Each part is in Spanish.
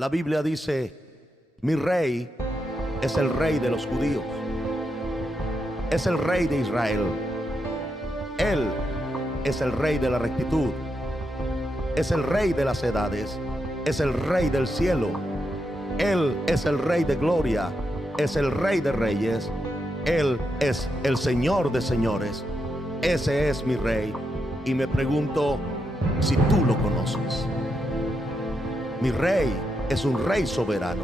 La Biblia dice: mi rey es el rey de los judíos, es el rey de Israel. Él es el rey de la rectitud, es el rey de las edades, es el rey del cielo. Él es el rey de gloria, es el rey de reyes. Él es el Señor de señores. Ese es mi rey. Y me pregunto si tú lo conoces. Mi rey es un rey soberano.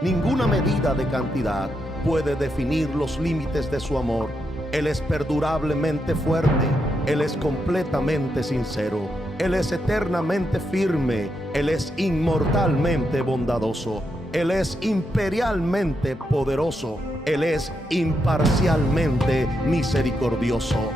Ninguna medida de cantidad puede definir los límites de su amor. Él es perdurablemente fuerte. Él es completamente sincero. Él es eternamente firme. Él es inmortalmente bondadoso. Él es imperialmente poderoso. Él es imparcialmente misericordioso.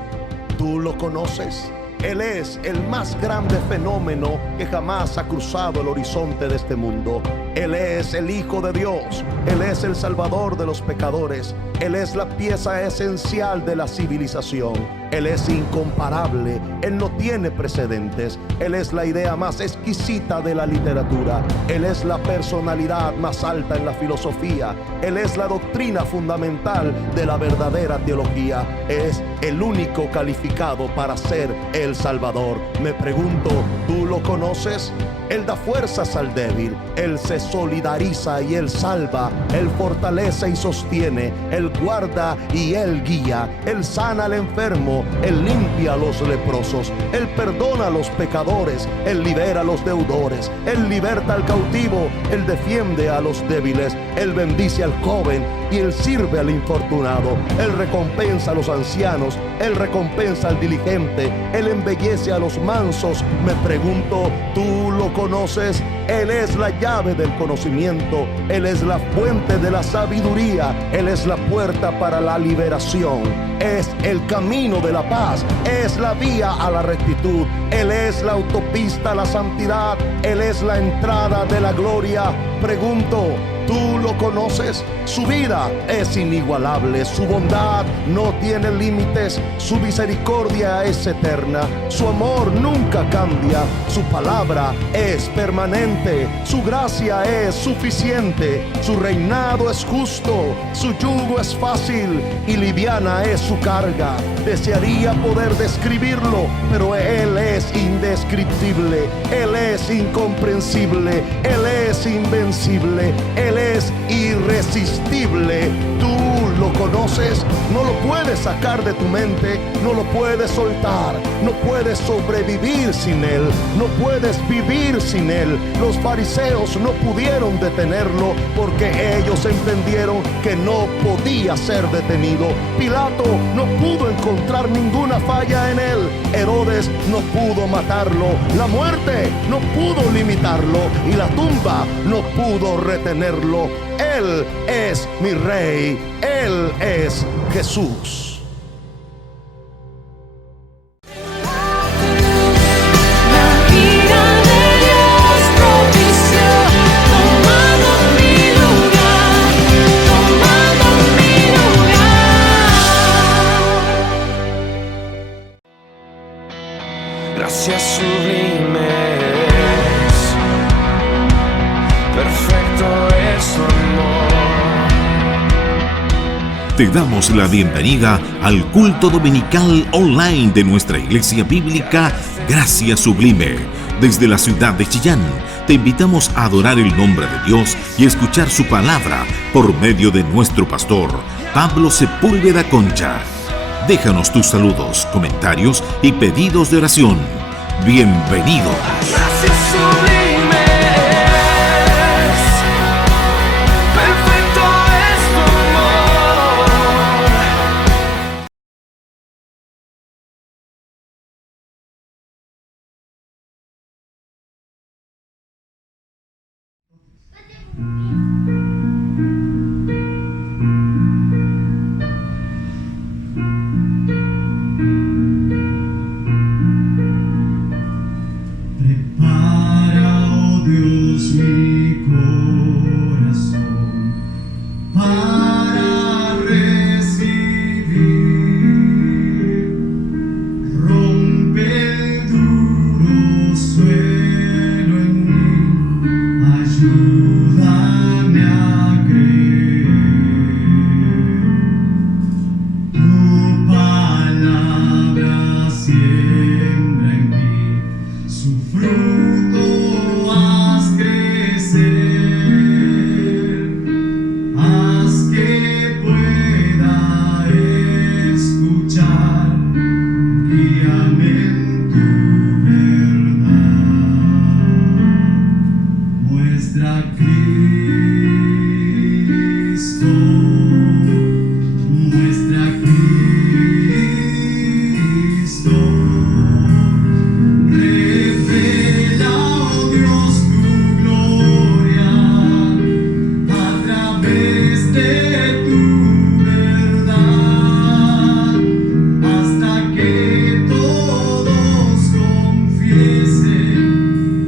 ¿Tú lo conoces? Él es el más grande fenómeno que jamás ha cruzado el horizonte de este mundo. Él es el Hijo de Dios. Él es el Salvador de los pecadores. Él es la pieza esencial de la civilización. Él es incomparable. Él no tiene precedentes. Él es la idea más exquisita de la literatura. Él es la personalidad más alta en la filosofía. Él es la doctrina fundamental de la verdadera teología. Es el único calificado para ser el Salvador. Me pregunto, ¿tú lo conoces? Él da fuerzas al débil. Él se solidariza y Él salva. Él fortalece y sostiene. Él guarda y Él guía. Él sana al enfermo. Él limpia a los leprosos. Él perdona a los pecadores. Él libera a los deudores. Él liberta al cautivo. Él defiende a los débiles. Él bendice al joven y Él sirve al infortunado. Él recompensa a los ancianos. Él recompensa al diligente. Él embellece a los mansos. Me pregunto, ¿tú lo conoces? Él es la llave del conocimiento. Él es la fuente de la sabiduría. Él es la puerta para la liberación. Es el camino de la paz. Es la vía a la rectitud. Él es la autopista a la santidad. Él es la entrada de la gloria. Pregunto, ¿tú lo conoces? Su vida es inigualable. Su bondad no tiene límites. Su misericordia es eterna. Su amor nunca cambia. Su palabra es permanente. Su gracia es suficiente. Su reinado es justo. Su yugo es fácil y liviana es su carga. Desearía poder describirlo, pero Él es indescriptible. Él es incomprensible. Él es invencible. Él es irresistible. ¿Tú lo conoces? No lo puedes sacar de tu mente. No lo puedes soltar. No puedes sobrevivir sin Él. No puedes vivir sin Él. Los fariseos no pudieron detenerlo porque ellos entendieron que no podía ser detenido. Pilato no pudo encontrar ninguna falla en Él. Herodes no pudo matarlo. La muerte no pudo limitarlo. Y la tumba no pudo retenerlo. Él es mi Rey. Él es Jesús. Gracias sublimes, perfecto es su amor. Te damos la bienvenida al culto dominical online de nuestra iglesia bíblica Gracia Sublime. Desde la ciudad de Chillán, te invitamos a adorar el nombre de Dios y escuchar su palabra por medio de nuestro pastor, Pablo Sepúlveda Concha. Déjanos tus saludos, comentarios y pedidos de oración. Bienvenido. Gracias sublimes, perfecto es tu amor. Prepara Muestra Cristo, muestra Cristo, revela, oh Dios, tu gloria a través de tu verdad, hasta que todos confiesen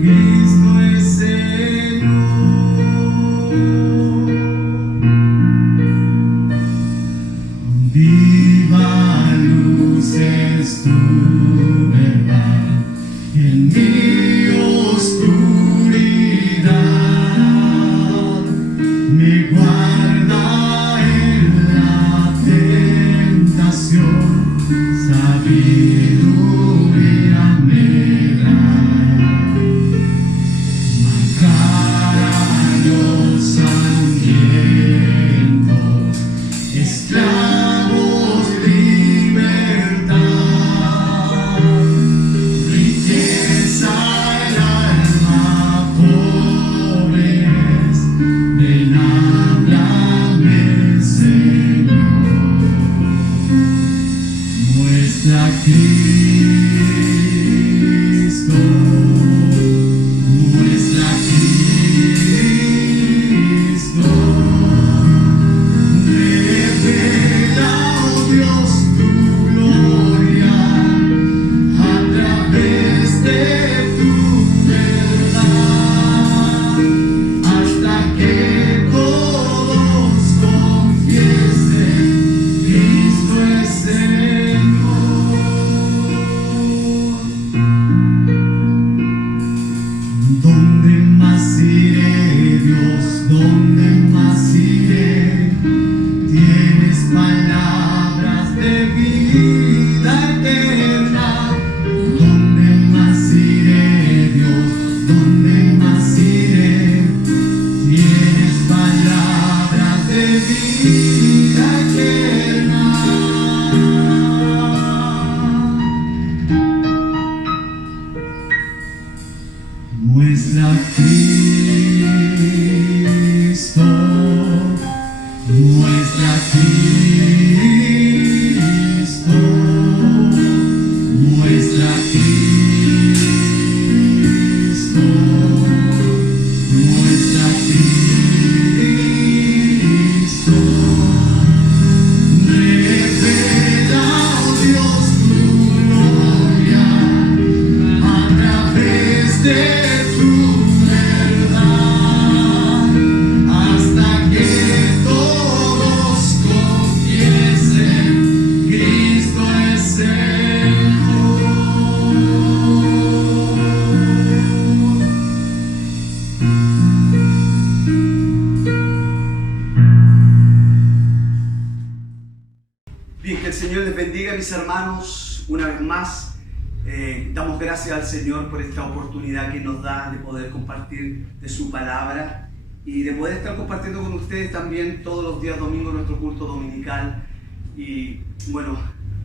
Cristo es Señor. Viva luz es tu verdad en mi oscuridad, me guarda en la tentación, sabiduría me da. Macarios hambrientos, esclavos, libertad, riqueza el alma, pobres, ven háblame, Señor. Muestra Cristo, muestra Cristo, revela, oh Dios, tu gloria a través de tu verdad, hasta que todos confiesen Cristo es Señor. ¿Dónde más iré, Dios? ¿Dónde más iré? Tienes palabras de vida eterna. ¿Dónde más iré, Dios? ¿Dónde más iré? Tienes palabras de vida eterna. Muestra Cristo, muestra Cristo, muestra Cristo, muestra Cristo, revela, oh Dios, tu gloria a través de tu verdad, hasta que todos confiesen Cristo es Señor. Bien, que el Señor les bendiga, mis hermanos, una vez más. Damos gracias al Señor por esta oportunidad que nos da de poder compartir de su palabra y de poder estar compartiendo con ustedes también todos los días domingos nuestro culto dominical. Y bueno,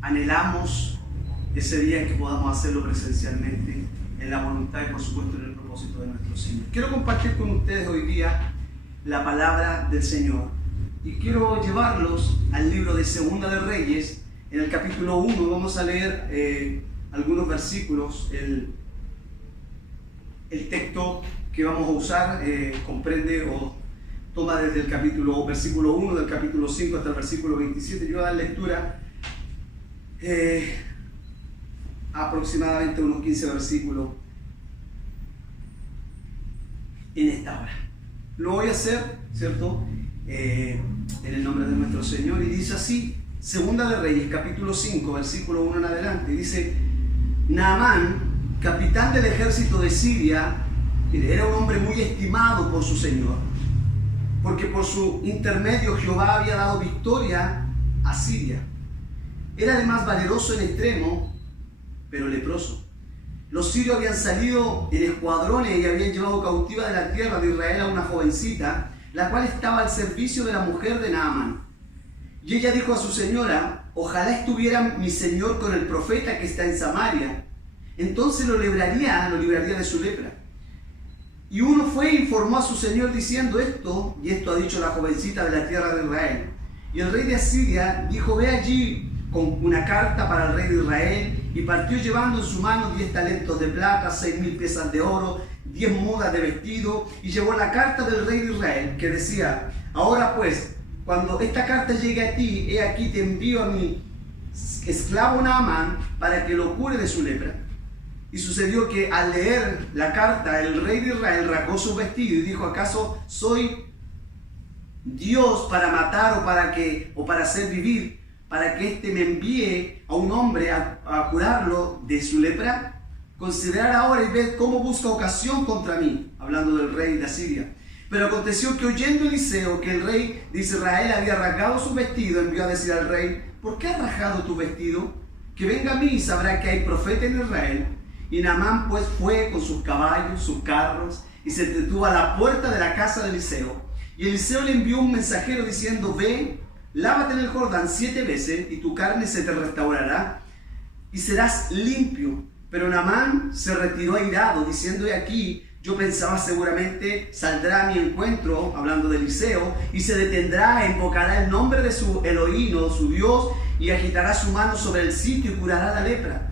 anhelamos ese día en que podamos hacerlo presencialmente, en la voluntad y por supuesto en el propósito de nuestro Señor. Quiero compartir con ustedes hoy día la palabra del Señor y quiero llevarlos al libro de Segunda de Reyes. En el capítulo 1 vamos a leer algunos versículos. El texto que vamos a usar comprende o toma desde el versículo 1 del capítulo 5 hasta el versículo 27. Yo voy a dar lectura aproximadamente unos 15 versículos en esta hora. Lo voy a hacer, ¿cierto? En el nombre de nuestro Señor. Y dice así, Segunda de Reyes, capítulo 5, versículo 1 en adelante. Dice: Naamán, capitán del ejército de Siria, era un hombre muy estimado por su Señor, porque por su intermedio Jehová había dado victoria a Siria. Era además valeroso en extremo, pero leproso. Los sirios habían salido en escuadrones y habían llevado cautiva de la tierra de Israel a una jovencita, la cual estaba al servicio de la mujer de Naamán. Y ella dijo a su señora: ojalá estuviera mi señor con el profeta que está en Samaria, entonces lo libraría de su lepra. Y uno fue e informó a su señor diciendo esto, y esto ha dicho la jovencita de la tierra de Israel. Y el rey de Asiria dijo, ve allí con una carta para el rey de Israel, y partió llevando en su mano 10 talentos de plata, 6.000 piezas de oro, 10 mudas de vestido, y llevó la carta del rey de Israel, que decía, ahora pues, cuando esta carta llegue a ti, he aquí te envío a mi esclavo Naamán para que lo cure de su lepra. Y sucedió que al leer la carta, el rey de Israel rasgó su vestido y dijo, ¿acaso soy Dios para matar o para hacer vivir, para que éste me envíe a un hombre a curarlo de su lepra? Considerad ahora y ved cómo busca ocasión contra mí, hablando del rey de Asiria. Pero aconteció que oyendo Eliseo que el rey de Israel había rasgado su vestido, envió a decir al rey, ¿por qué has rasgado tu vestido? Que venga a mí y sabrá que hay profeta en Israel. Y Naamán pues fue con sus caballos, sus carros, y se detuvo a la puerta de la casa de Eliseo. Y Eliseo le envió un mensajero diciendo, ve, lávate en el Jordán 7 veces, y tu carne se te restaurará, y serás limpio. Pero Naamán se retiró airado, diciendo, he aquí, yo pensaba seguramente saldrá a mi encuentro, hablando de Eliseo, y se detendrá, invocará el nombre de su Elohim, o su Dios, y agitará su mano sobre el sitio y curará la lepra.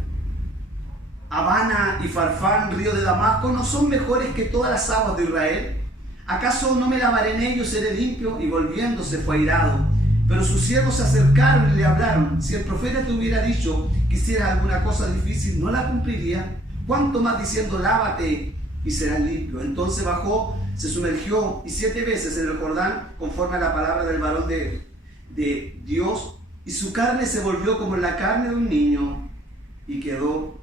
Abana y Farfán, río de Damasco, ¿no son mejores que todas las aguas de Israel? ¿Acaso no me lavaré en ellos, seré limpio? Y volviéndose fue airado. Pero sus siervos se acercaron y le hablaron. Si el profeta te hubiera dicho que hicieras alguna cosa difícil, ¿no la cumpliría? ¿Cuánto más diciendo, lávate y serás limpio? Entonces bajó, se sumergió y 7 veces en el Jordán, conforme a la palabra del varón de Dios, y su carne se volvió como la carne de un niño, y quedó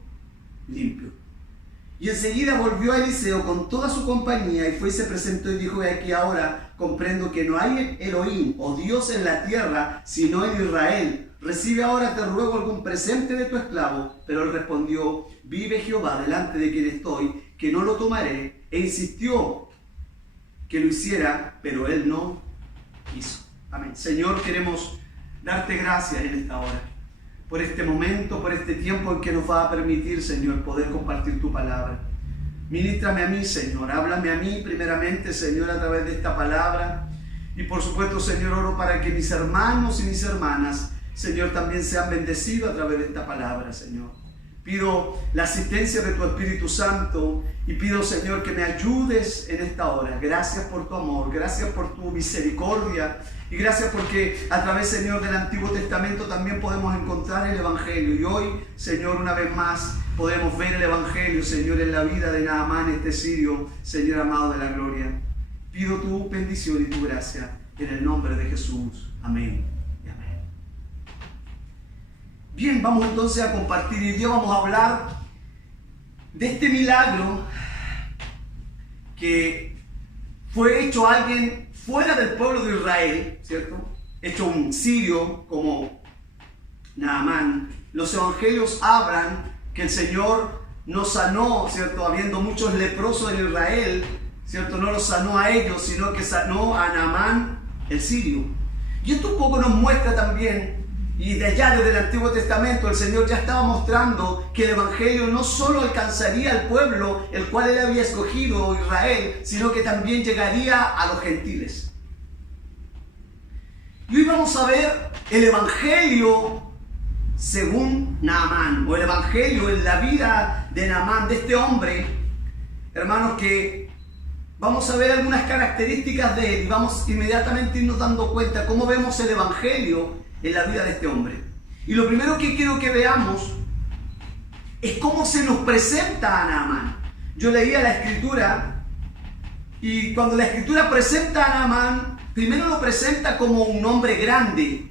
limpio. Y enseguida volvió a Eliseo con toda su compañía y fue y se presentó y dijo, he aquí ahora comprendo que no hay Elohim o Dios en la tierra sino en Israel. Recibe ahora, te ruego, algún presente de tu esclavo. Pero él respondió, vive Jehová delante de quien estoy, que no lo tomaré. E insistió que lo hiciera, pero él no quiso. Amén. Señor, queremos darte gracias en esta hora, por este momento, por este tiempo en que nos va a permitir, Señor, poder compartir tu palabra. Ministrame a mí, Señor, háblame a mí primeramente, Señor, a través de esta palabra. Y por supuesto, Señor, oro para que mis hermanos y mis hermanas, Señor, también sean bendecidos a través de esta palabra, Señor. Pido la asistencia de tu Espíritu Santo y pido, Señor, que me ayudes en esta hora. Gracias por tu amor, gracias por tu misericordia y gracias porque a través, Señor, del Antiguo Testamento también podemos encontrar el Evangelio. Y hoy, Señor, una vez más podemos ver el Evangelio, Señor, en la vida de Naamán, este sirio, Señor amado de la gloria. Pido tu bendición y tu gracia en el nombre de Jesús. Amén. Bien, vamos entonces a compartir y hoy día vamos a hablar de este milagro que fue hecho a alguien fuera del pueblo de Israel, ¿cierto? Hecho un sirio como Naamán. Los evangelios hablan que el Señor nos sanó, ¿cierto? Habiendo muchos leprosos en Israel, ¿cierto? No los sanó a ellos, sino que sanó a Naamán el sirio. Y esto un poco nos muestra también. Y de allá, desde el Antiguo Testamento, el Señor ya estaba mostrando que el Evangelio no solo alcanzaría al pueblo, el cual Él había escogido, Israel, sino que también llegaría a los gentiles. Y hoy vamos a ver el Evangelio según Naamán, o el Evangelio en la vida de Naamán, de este hombre, hermanos, que vamos a ver algunas características de él y vamos inmediatamente a irnos dando cuenta cómo vemos el Evangelio en la vida de este hombre. Y lo primero que quiero que veamos es cómo se nos presenta a Naamán. Yo leía la Escritura y cuando la Escritura presenta a Naamán, primero lo presenta como un hombre grande,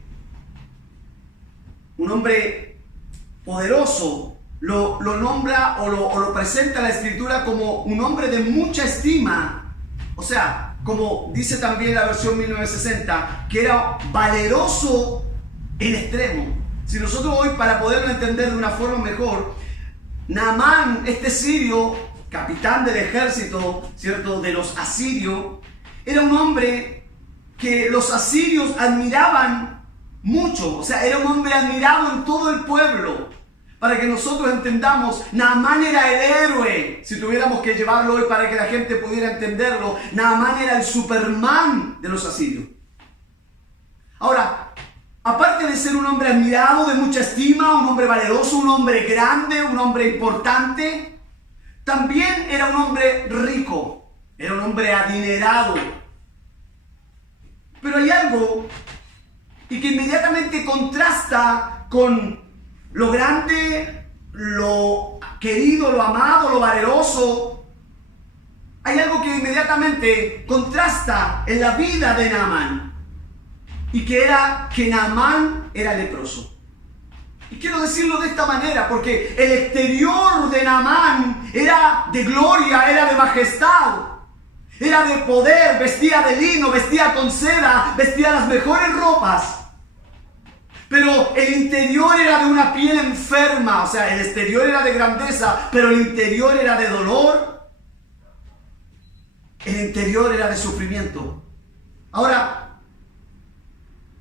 un hombre poderoso. Lo nombra o lo presenta la Escritura como un hombre de mucha estima. O sea, como dice también la versión 1960, que era valeroso en extremo. Si nosotros hoy, para poderlo entender de una forma mejor, Naamán, este sirio, capitán del ejército, ¿cierto?, de los asirios, era un hombre que los asirios admiraban mucho. O sea, era un hombre admirado en todo el pueblo. Para que nosotros entendamos, Naamán era el héroe. Si tuviéramos que llevarlo hoy para que la gente pudiera entenderlo, Naamán era el Superman de los asirios. Ahora, aparte de ser un hombre admirado, de mucha estima, un hombre valeroso, un hombre grande, un hombre importante, también era un hombre rico, era un hombre adinerado. Pero hay algo y que inmediatamente contrasta con lo grande, lo querido, lo amado, lo valeroso. Hay algo que inmediatamente contrasta en la vida de Naamán, y que era que Naamán era leproso. Y quiero decirlo de esta manera porque el exterior de Naamán era de gloria, era de majestad, era de poder, vestía de lino, vestía con seda, vestía las mejores ropas. Pero el interior era de una piel enferma, o sea, el exterior era de grandeza, pero el interior era de dolor, el interior era de sufrimiento. Ahora,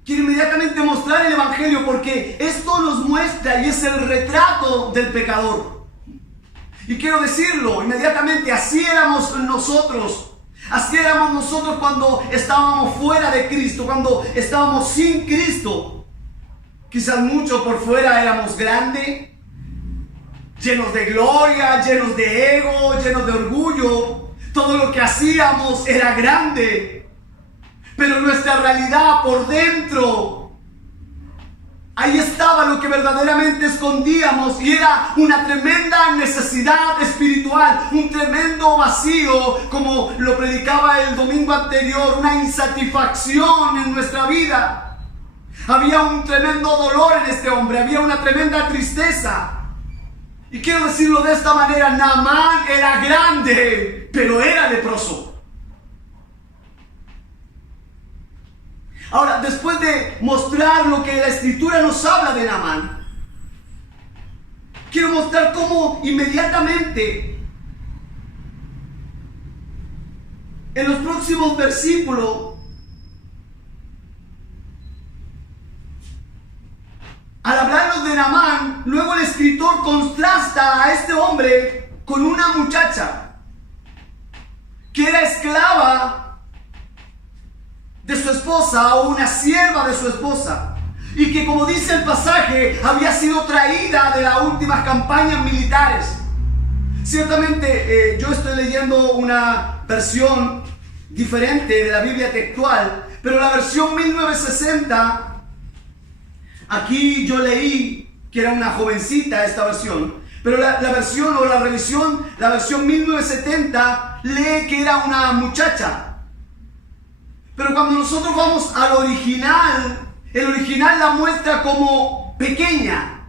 quiero inmediatamente mostrar el Evangelio porque esto nos muestra y es el retrato del pecador. Y quiero decirlo inmediatamente, así éramos nosotros. Así éramos nosotros cuando estábamos fuera de Cristo, cuando estábamos sin Cristo. Quizás mucho por fuera éramos grandes, llenos de gloria, llenos de ego, llenos de orgullo. Todo lo que hacíamos era grande. Pero nuestra realidad por dentro, ahí estaba lo que verdaderamente escondíamos, y era una tremenda necesidad espiritual, un tremendo vacío, como lo predicaba el domingo anterior, una insatisfacción en nuestra vida. Había un tremendo dolor en este hombre, había una tremenda tristeza. Y quiero decirlo de esta manera, Naamán era grande, pero era leproso. Ahora, después de mostrar lo que la Escritura nos habla de Naamán, quiero mostrar cómo inmediatamente en los próximos versículos, al hablarnos de Naamán, luego el escritor contrasta a este hombre con una muchacha que era esclava de su esposa o una sierva de su esposa, y que, como dice el pasaje, había sido traída de las últimas campañas militares. Ciertamente yo estoy leyendo una versión diferente de la Biblia textual, pero la versión 1960, aquí yo leí que era una jovencita esta versión, pero la versión o la revisión, la versión 1970 lee que era una muchacha. Pero cuando nosotros vamos al original, el original la muestra como pequeña.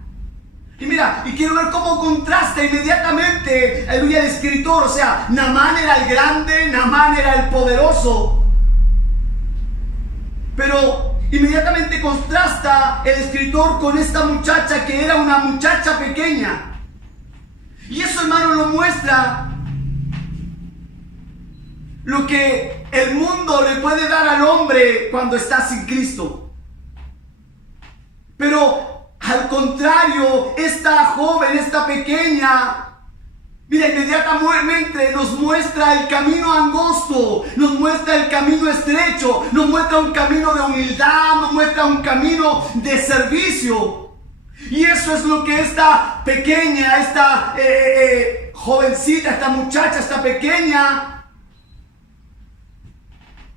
Y mira, y quiero ver cómo contrasta inmediatamente el escritor. O sea, Naamán era el grande, Naamán era el poderoso, pero inmediatamente contrasta el escritor con esta muchacha que era una muchacha pequeña. Y eso, hermano, lo muestra lo que el mundo le puede dar al hombre cuando está sin Cristo. Pero al contrario, esta joven, esta pequeña, mira, inmediatamente nos muestra el camino angosto, nos muestra el camino estrecho, nos muestra un camino de humildad, nos muestra un camino de servicio. Y eso es lo que esta pequeña, esta jovencita, esta muchacha, esta pequeña,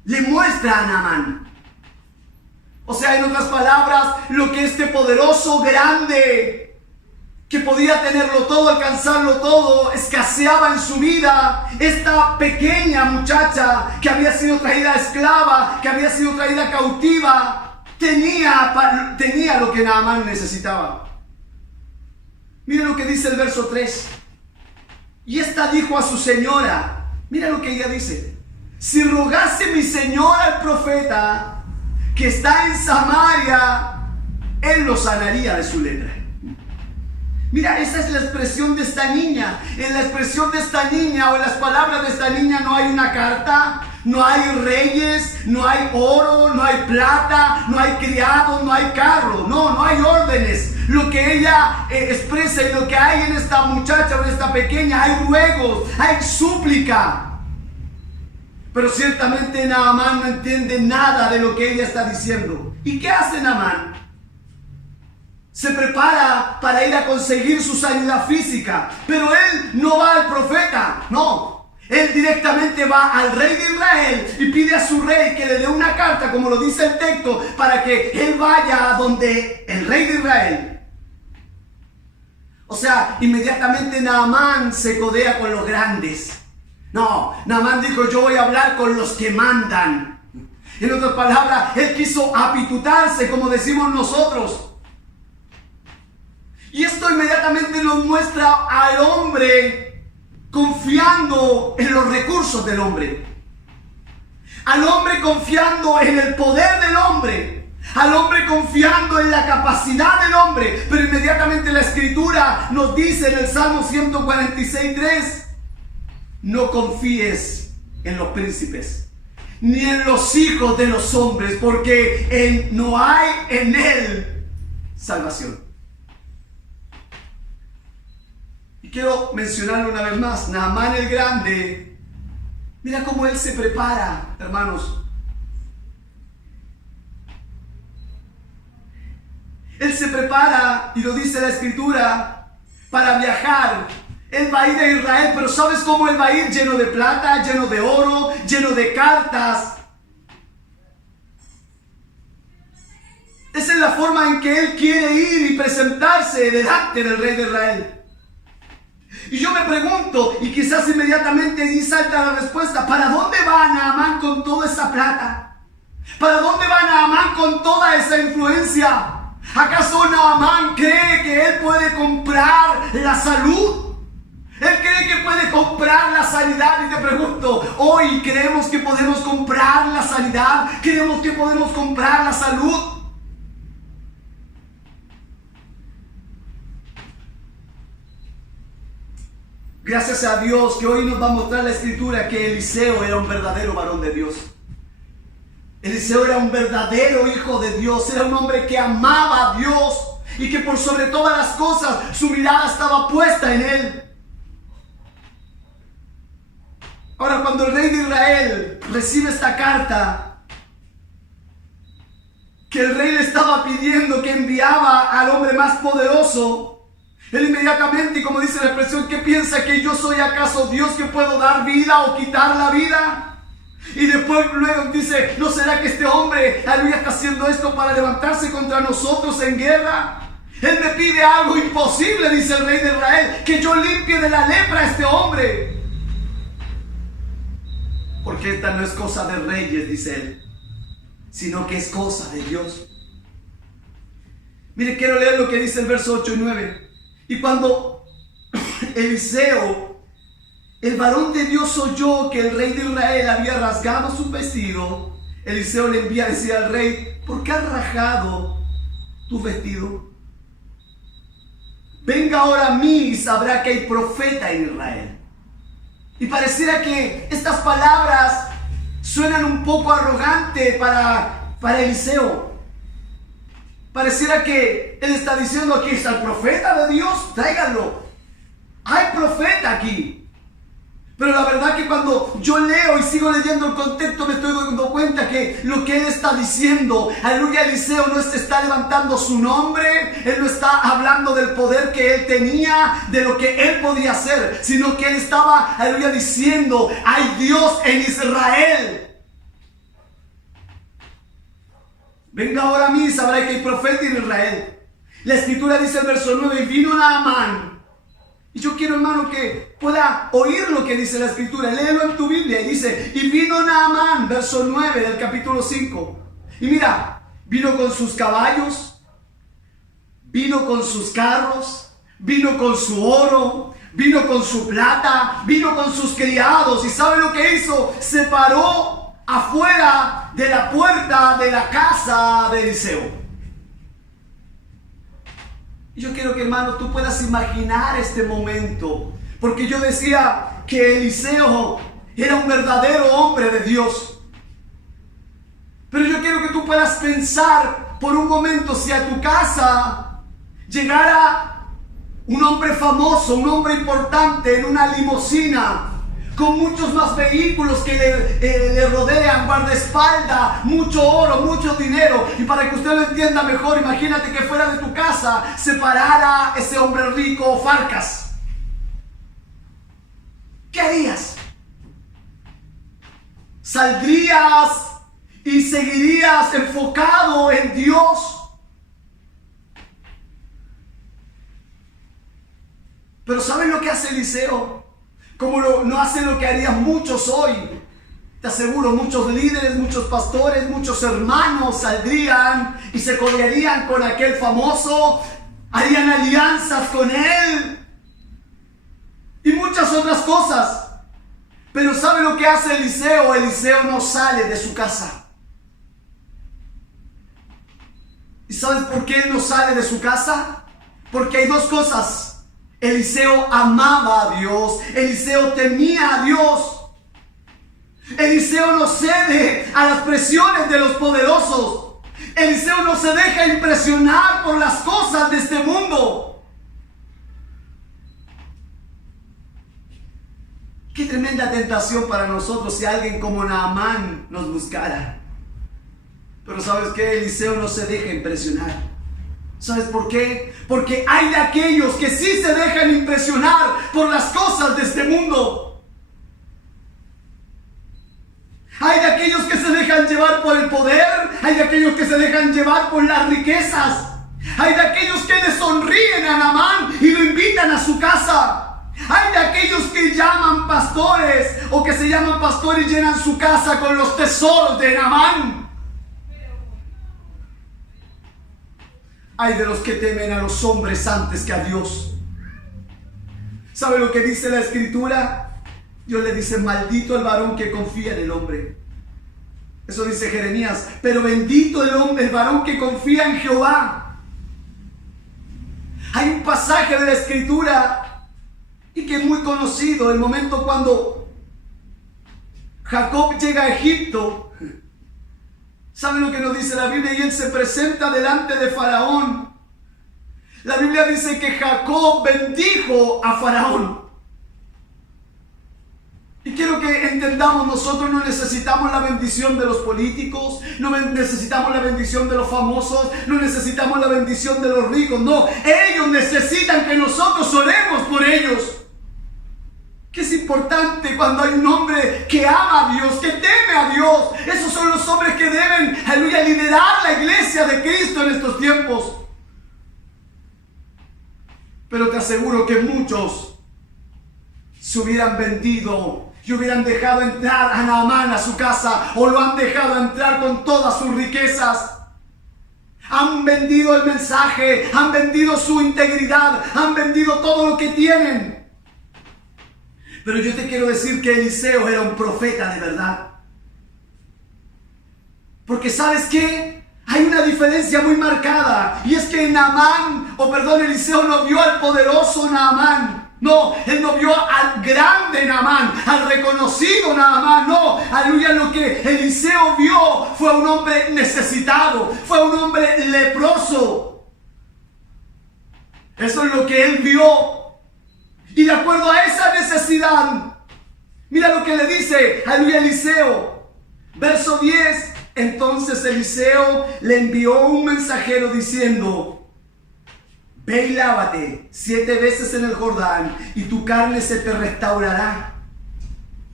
le muestra a Naamán. O sea, en otras palabras, lo que este poderoso, grande, que podía tenerlo todo, alcanzarlo todo, escaseaba en su vida, esta pequeña muchacha que había sido traída esclava, que había sido traída cautiva, tenía lo que Naamán necesitaba. Mira lo que dice el verso 3. Y esta dijo a su señora, mira lo que ella dice: si rogase mi señor al profeta que está en Samaria, él lo sanaría de su lepra. Mira, esa es la expresión de esta niña. En la expresión de esta niña o en las palabras de esta niña no hay una carta, no hay reyes, no hay oro, no hay plata, no hay criados, no hay carro. No hay órdenes. Lo que ella expresa y lo que hay en esta muchacha o en esta pequeña, hay ruegos, hay súplica. Pero ciertamente Naamán no entiende nada de lo que ella está diciendo. ¿Y qué hace Naamán? Se prepara para ir a conseguir su sanidad física, pero él no va al profeta, no. Él directamente va al rey de Israel y pide a su rey que le dé una carta, como lo dice el texto, para que él vaya a donde el rey de Israel. O sea, inmediatamente Naamán se codea con los grandes. No, Naamán dijo: yo voy a hablar con los que mandan. En otras palabras, él quiso apitutarse, como decimos nosotros. Y esto inmediatamente nos muestra al hombre confiando en los recursos del hombre. Al hombre confiando en el poder del hombre. Al hombre confiando en la capacidad del hombre. Pero inmediatamente la Escritura nos dice en el Salmo 146:3: no confíes en los príncipes, ni en los hijos de los hombres, porque no hay en él salvación. Y quiero mencionarlo una vez más. Naamán el grande, mira cómo él se prepara, hermanos. Él se prepara, y lo dice la Escritura, para viajar. Él va a ir a Israel, pero ¿sabes cómo él va a ir? Lleno de plata, lleno de oro, lleno de cartas. Esa es la forma en que él quiere ir y presentarse delante del rey de Israel. Y yo me pregunto, y quizás inmediatamente allí salta la respuesta: ¿para dónde va Naamán con toda esa plata? ¿Para dónde va Naamán con toda esa influencia? ¿Acaso Naamán cree que él puede comprar la salud? Él cree que puede comprar la sanidad. Y te pregunto, ¿hoy creemos que podemos comprar la sanidad? ¿Creemos que podemos comprar la salud? Gracias a Dios que hoy nos va a mostrar la Escritura que Eliseo era un verdadero varón de Dios. Eliseo era un verdadero hijo de Dios. Era un hombre que amaba a Dios y que por sobre todas las cosas su mirada estaba puesta en él. Ahora, cuando el rey de Israel recibe esta carta, que el rey le estaba pidiendo, que enviaba al hombre más poderoso, él inmediatamente, y como dice la expresión, ¿qué piensa? ¿Que yo soy acaso Dios que puedo dar vida o quitar la vida? Y después luego dice: ¿no será que este hombre, aleluya, está haciendo esto para levantarse contra nosotros en guerra? Él me pide algo imposible, dice el rey de Israel: que yo limpie de la lepra a este hombre. Porque esta no es cosa de reyes, dice él, sino que es cosa de Dios. Mire, quiero leer lo que dice el verso 8 y 9. Y cuando Eliseo, el varón de Dios, oyó que el rey de Israel había rasgado su vestido, Eliseo le envía a decir al rey: ¿por qué has rasgado tu vestido? Venga ahora a mí y sabrá que hay profeta en Israel. Y pareciera que estas palabras suenan un poco arrogante para Eliseo. Pareciera que él está diciendo: aquí está el profeta de Dios, tráiganlo. Hay profeta aquí. Pero la verdad que cuando yo leo y sigo leyendo el contexto, me estoy dando cuenta que lo que él está diciendo, aleluya, Eliseo no se está levantando su nombre, él no está hablando del poder que él tenía, de lo que él podía hacer, sino que él estaba, aleluya, diciendo: hay Dios en Israel. Venga ahora a mí y sabrá que hay profeta en Israel. La Escritura dice en el verso 9: y vino Naamán. Y yo quiero, hermano, que pueda oír lo que dice la Escritura. Léelo en tu Biblia. Y dice: y vino Naamán, verso 9 del capítulo 5. Y mira, vino con sus caballos, vino con sus carros, vino con su oro, vino con su plata, vino con sus criados. ¿Y sabe lo que hizo? Se paró afuera de la puerta de la casa de Eliseo. Y yo quiero que, hermano, tú puedas imaginar este momento, porque yo decía que Eliseo era un verdadero hombre de Dios. Pero yo quiero que tú puedas pensar por un momento, si a tu casa llegara un hombre famoso, un hombre importante en una limusina, con muchos más vehículos que le rodean, guardaespaldas, mucho oro, mucho dinero. Y para que usted lo entienda mejor, imagínate que fuera de tu casa se parara ese hombre rico, Farcas. ¿Qué harías? ¿Saldrías y seguirías enfocado en Dios? Pero ¿saben lo que hace Eliseo? Como no hace lo que harían muchos hoy. Te aseguro, muchos líderes, muchos pastores, muchos hermanos saldrían y se codearían con aquel famoso, harían alianzas con él y muchas otras cosas. Pero ¿sabe lo que hace Eliseo? Eliseo no sale de su casa. ¿Y sabes por qué él no sale de su casa? Porque hay dos cosas. Eliseo amaba a Dios. Eliseo temía a Dios. Eliseo no cede a las presiones de los poderosos. Eliseo no se deja impresionar por las cosas de este mundo. Qué tremenda tentación para nosotros si alguien como Naamán nos buscara. Pero ¿sabes qué? Eliseo no se deja impresionar. ¿Sabes por qué? Porque hay de aquellos que sí se dejan impresionar por las cosas de este mundo. Hay de aquellos que se dejan llevar por el poder. Hay de aquellos que se dejan llevar por las riquezas. Hay de aquellos que le sonríen a Naamán y lo invitan a su casa. Hay de aquellos que llaman pastores o que se llaman pastores y llenan su casa con los tesoros de Naamán. Hay de los que temen a los hombres antes que a Dios. ¿Sabe lo que dice la Escritura? Dios le dice: maldito el varón que confía en el hombre. Eso dice Jeremías. Pero bendito el hombre, el varón que confía en Jehová. Hay un pasaje de la Escritura y que es muy conocido, el momento cuando Jacob llega a Egipto. ¿Saben lo que nos dice la Biblia? Y él se presenta delante de Faraón. La Biblia dice que Jacob bendijo a Faraón. Y quiero que entendamos, nosotros no necesitamos la bendición de los políticos, no necesitamos la bendición de los famosos, no necesitamos la bendición de los ricos, no. Ellos necesitan que nosotros oremos por ellos. Que es importante cuando hay un hombre que ama a Dios, que teme a Dios. Esos son los hombres que deben, aleluya, liderar la iglesia de Cristo en estos tiempos. Pero te aseguro que muchos se hubieran vendido y hubieran dejado entrar a Naamán a su casa, o lo han dejado entrar con todas sus riquezas. Han vendido el mensaje, han vendido su integridad, han vendido todo lo que tienen. Pero yo te quiero decir que Eliseo era un profeta de verdad. Porque ¿sabes qué? Hay una diferencia muy marcada. Y es que Eliseo no vio al poderoso Naamán. No, él no vio al grande Naamán, al reconocido Naamán. No, aleluya, lo que Eliseo vio fue un hombre necesitado, fue un hombre leproso. Eso es lo que él vio. Y de acuerdo a esa necesidad, mira lo que le dice a Eliseo. Verso 10. Entonces Eliseo le envió un mensajero diciendo: ve y lávate 7 veces en el Jordán, y tu carne se te restaurará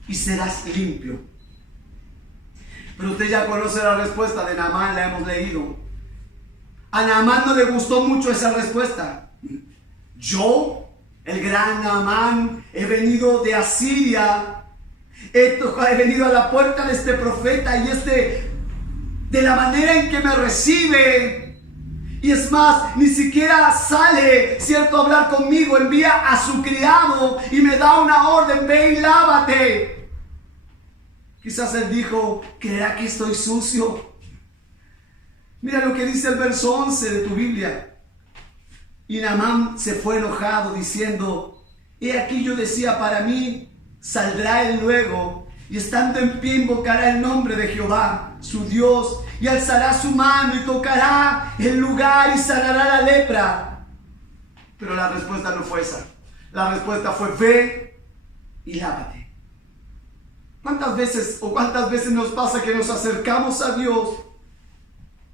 y serás limpio. Pero usted ya conoce la respuesta de Naamán, la hemos leído. A Naamán no le gustó mucho esa respuesta. Yo, el gran Naamán, he venido de Asiria, he venido a la puerta de este profeta, y de la manera en que me recibe, y es más, ni siquiera sale, cierto, a hablar conmigo, envía a su criado y me da una orden: ve y lávate. Quizás él dijo: ¿creerá que estoy sucio? Mira lo que dice el verso 11 de tu Biblia. Y Naamán se fue enojado diciendo: he aquí yo decía para mí, saldrá él luego y estando en pie invocará el nombre de Jehová, su Dios, y alzará su mano y tocará el lugar y sanará la lepra. Pero la respuesta no fue esa. La respuesta fue: ve y lávate. ¿Cuántas veces nos pasa que nos acercamos a Dios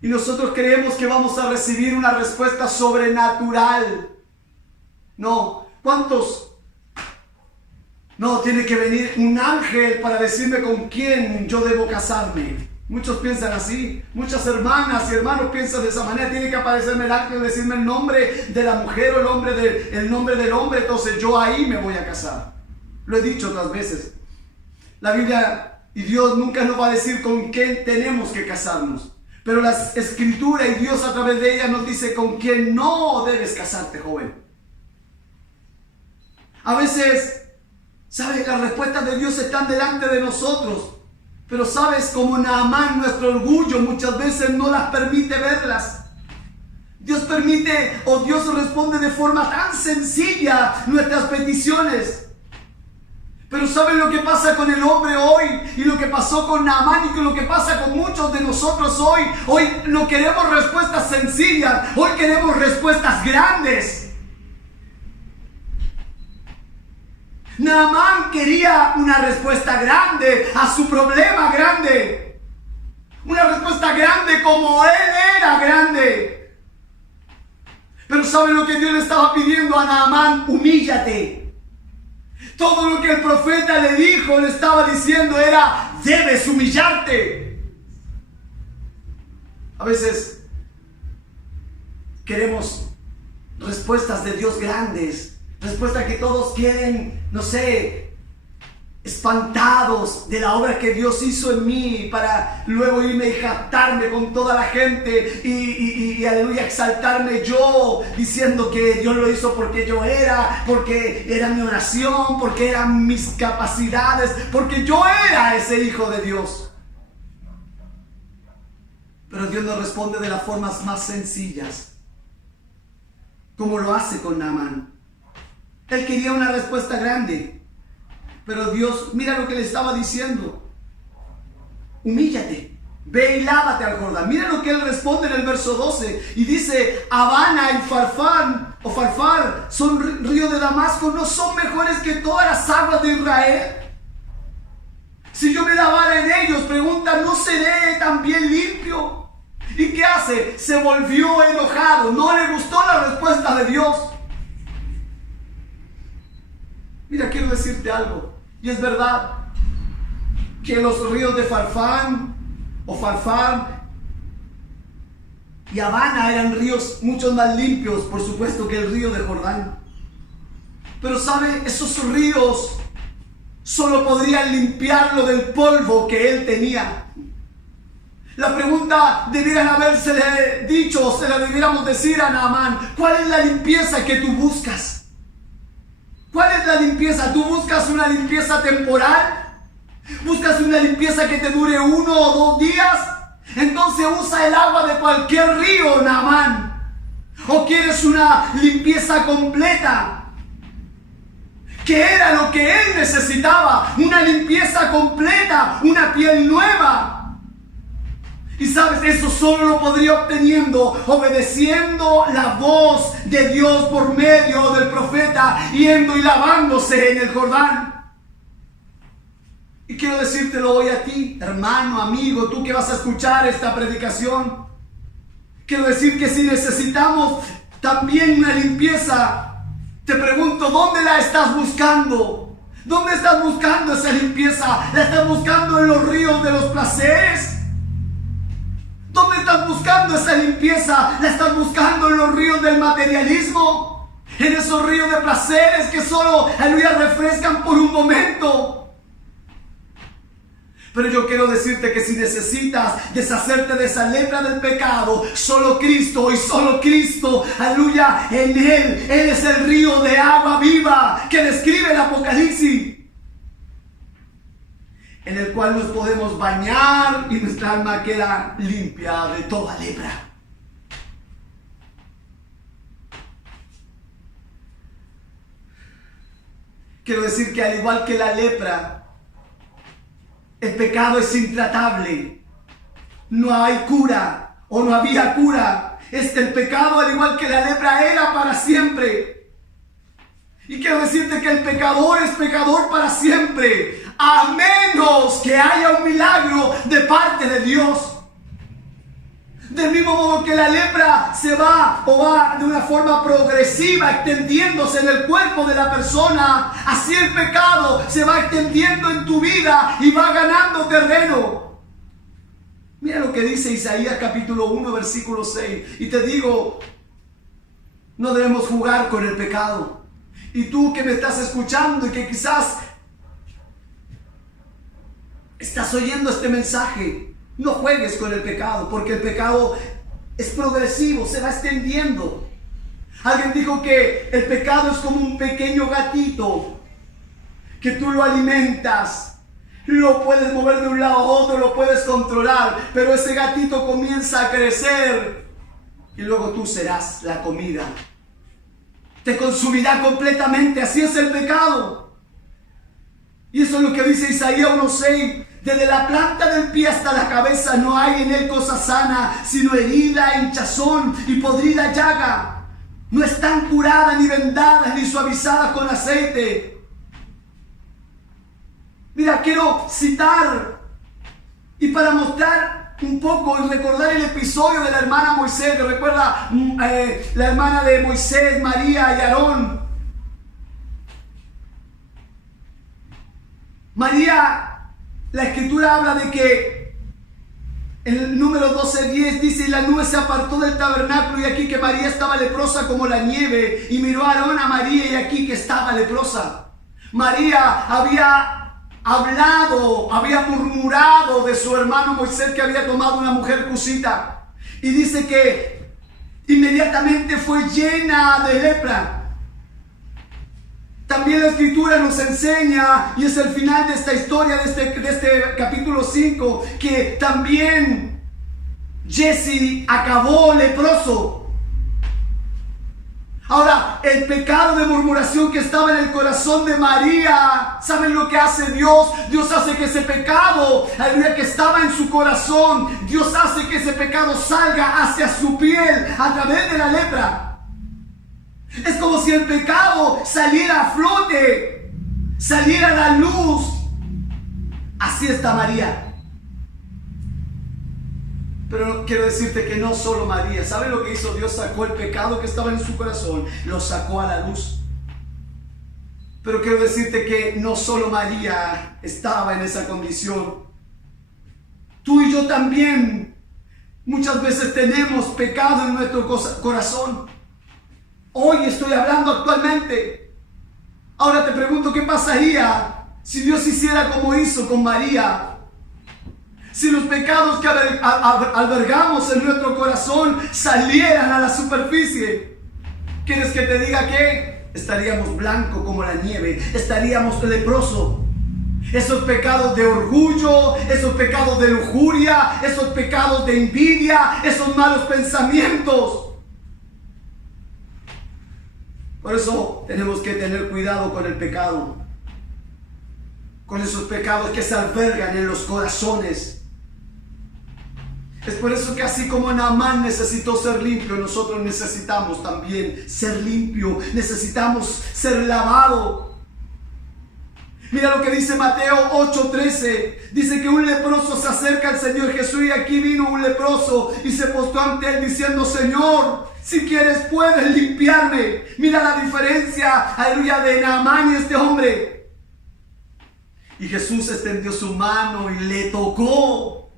y nosotros creemos que vamos a recibir una respuesta sobrenatural? No. ¿Cuántos? No, tiene que venir un ángel para decirme con quién yo debo casarme. Muchos piensan así. Muchas hermanas y hermanos piensan de esa manera. Tiene que aparecerme el ángel y decirme el nombre de la mujer o el nombre del hombre. Entonces yo ahí me voy a casar. Lo he dicho otras veces. La Biblia y Dios nunca nos va a decir con quién tenemos que casarnos. Pero la Escritura y Dios a través de ella nos dice con quién no debes casarte, joven. A veces, ¿sabes? Las respuestas de Dios están delante de nosotros. Pero sabes, como Naamán, nuestro orgullo muchas veces no las permite verlas. Dios permite o Dios responde de forma tan sencilla nuestras peticiones. Pero ¿saben lo que pasa con el hombre hoy? Y lo que pasó con Naamán y lo que pasa con muchos de nosotros hoy. Hoy no queremos respuestas sencillas. Hoy queremos respuestas grandes. Naamán quería una respuesta grande a su problema grande. Una respuesta grande como él era grande. Pero ¿saben lo que Dios le estaba pidiendo a Naamán? Humíllate. Todo lo que el profeta le dijo, le estaba diciendo era: debes humillarte. A veces queremos respuestas de Dios grandes. Respuestas que todos quieren, no sé, espantados de la obra que Dios hizo en mí, para luego irme y jactarme con toda la gente y aleluya, exaltarme yo, diciendo que Dios lo hizo porque era mi oración, porque eran mis capacidades, porque yo era ese hijo de Dios. Pero Dios nos responde de las formas más sencillas, como lo hace con Naamán. Él quería una respuesta grande, pero Dios, mira lo que le estaba diciendo: humíllate, ve y lávate al Jordán. Mira lo que él responde en el verso 12 y dice: Abana y Farfar son río de Damasco, ¿no son mejores que todas las aguas de Israel? Si yo me lavara en ellos, pregunta, ¿no seré también limpio? ¿Y qué hace? Se volvió enojado, no le gustó la respuesta de Dios. Mira, quiero decirte algo, y es verdad, que los ríos de Farfar y Abana eran ríos mucho más limpios, por supuesto, que el río de Jordán. Pero ¿sabe? Esos ríos solo podrían limpiarlo del polvo que él tenía. La pregunta debieran habérsele dicho, o se la debiéramos decir a Naamán: ¿cuál es la limpieza que tú buscas? ¿Cuál es la limpieza? ¿Tú buscas una limpieza temporal? ¿Buscas una limpieza que te dure 1 o 2 días? Entonces usa el agua de cualquier río, Naamán. ¿O quieres una limpieza completa? ¿Qué era lo que él necesitaba? Una limpieza completa, una piel nueva. Y sabes, eso solo lo podría obteniendo obedeciendo la voz de Dios por medio del profeta, yendo y lavándose en el Jordán. Y quiero decírtelo hoy a ti, hermano, amigo, tú que vas a escuchar esta predicación. Quiero decir que si necesitamos también una limpieza, te pregunto, ¿dónde la estás buscando? ¿Dónde estás buscando esa limpieza? ¿La estás buscando en los ríos de los placeres? ¿Dónde estás buscando esa limpieza? ¿La estás buscando en los ríos del materialismo? ¿En esos ríos de placeres que solo, aleluya, refrescan por un momento? Pero yo quiero decirte que si necesitas deshacerte de esa lepra del pecado, solo Cristo y solo Cristo, aleluya, en Él es el río de agua viva que describe el Apocalipsis, en el cual nos podemos bañar y nuestra alma queda limpia de toda lepra. Quiero decir que al igual que la lepra, El pecado es intratable. No hay cura o no había cura. El pecado, al igual que la lepra, era para siempre. Y quiero decirte que el pecador es pecador para siempre, a menos que haya un milagro de parte de Dios. Del mismo modo que la lepra va de una forma progresiva extendiéndose en el cuerpo de la persona, así el pecado se va extendiendo en tu vida y va ganando terreno. Mira lo que dice Isaías capítulo 1 versículo 6. Y te digo, no debemos jugar con el pecado. Y tú que me estás escuchando y que quizás estás oyendo este mensaje, no juegues con el pecado, porque el pecado es progresivo, se va extendiendo. Alguien dijo que el pecado es como un pequeño gatito que tú lo alimentas, lo puedes mover de un lado a otro, lo puedes controlar, pero ese gatito comienza a crecer y luego tú serás la comida. Te consumirá completamente, así es el pecado. Y eso es lo que dice Isaías 1:6. Desde la planta del pie hasta la cabeza no hay en él cosa sana, sino herida, hinchazón y podrida llaga. No están curadas, ni vendadas, ni suavizadas con aceite. Mira, quiero citar, y para mostrar un poco y recordar el episodio de la hermana Moisés, que recuerda la hermana de Moisés, María y Aarón. María, la escritura habla de que en el número 12:10 dice: y la nube se apartó del tabernáculo, y aquí que María estaba leprosa como la nieve, y miró a Aarón a María, y aquí que estaba leprosa. María había hablado, había murmurado de su hermano Moisés, que había tomado una mujer cusita, y dice que inmediatamente fue llena de lepra. También la escritura nos enseña, y es el final de esta historia, de este capítulo 5, que también Jesse acabó leproso. Ahora, el pecado de murmuración que estaba en el corazón de María, ¿saben lo que hace Dios? Dios hace que ese pecado, aleluya, que estaba en su corazón, Dios hace que ese pecado salga hacia su piel a través de la lepra. Es como si el pecado saliera a flote, saliera a la luz. Así está María. Pero quiero decirte que no solo María. ¿Sabe lo que hizo Dios? Sacó el pecado que estaba en su corazón, lo sacó a la luz. Pero quiero decirte que no solo María estaba en esa condición. Tú y yo también muchas veces tenemos pecado en nuestro corazón. Hoy estoy hablando actualmente. Ahora te pregunto, ¿qué pasaría si Dios hiciera como hizo con María? Si los pecados que albergamos en nuestro corazón salieran a la superficie. ¿Quieres que te diga qué? Estaríamos blancos como la nieve, estaríamos leprosos. Esos pecados de orgullo, esos pecados de lujuria, esos pecados de envidia, esos malos pensamientos. Por eso tenemos que tener cuidado con el pecado, con esos pecados que se albergan en los corazones. Es por eso que así como Naamán necesitó ser limpio, nosotros necesitamos también ser limpio, necesitamos ser lavado. Mira lo que dice Mateo 8:13. Dice que un leproso se acerca al Señor Jesús, y aquí vino un leproso y se postró ante él diciendo: Señor, si quieres puedes limpiarme. Mira la diferencia, aleluya, de Naamán y este hombre. Y Jesús extendió su mano y le tocó.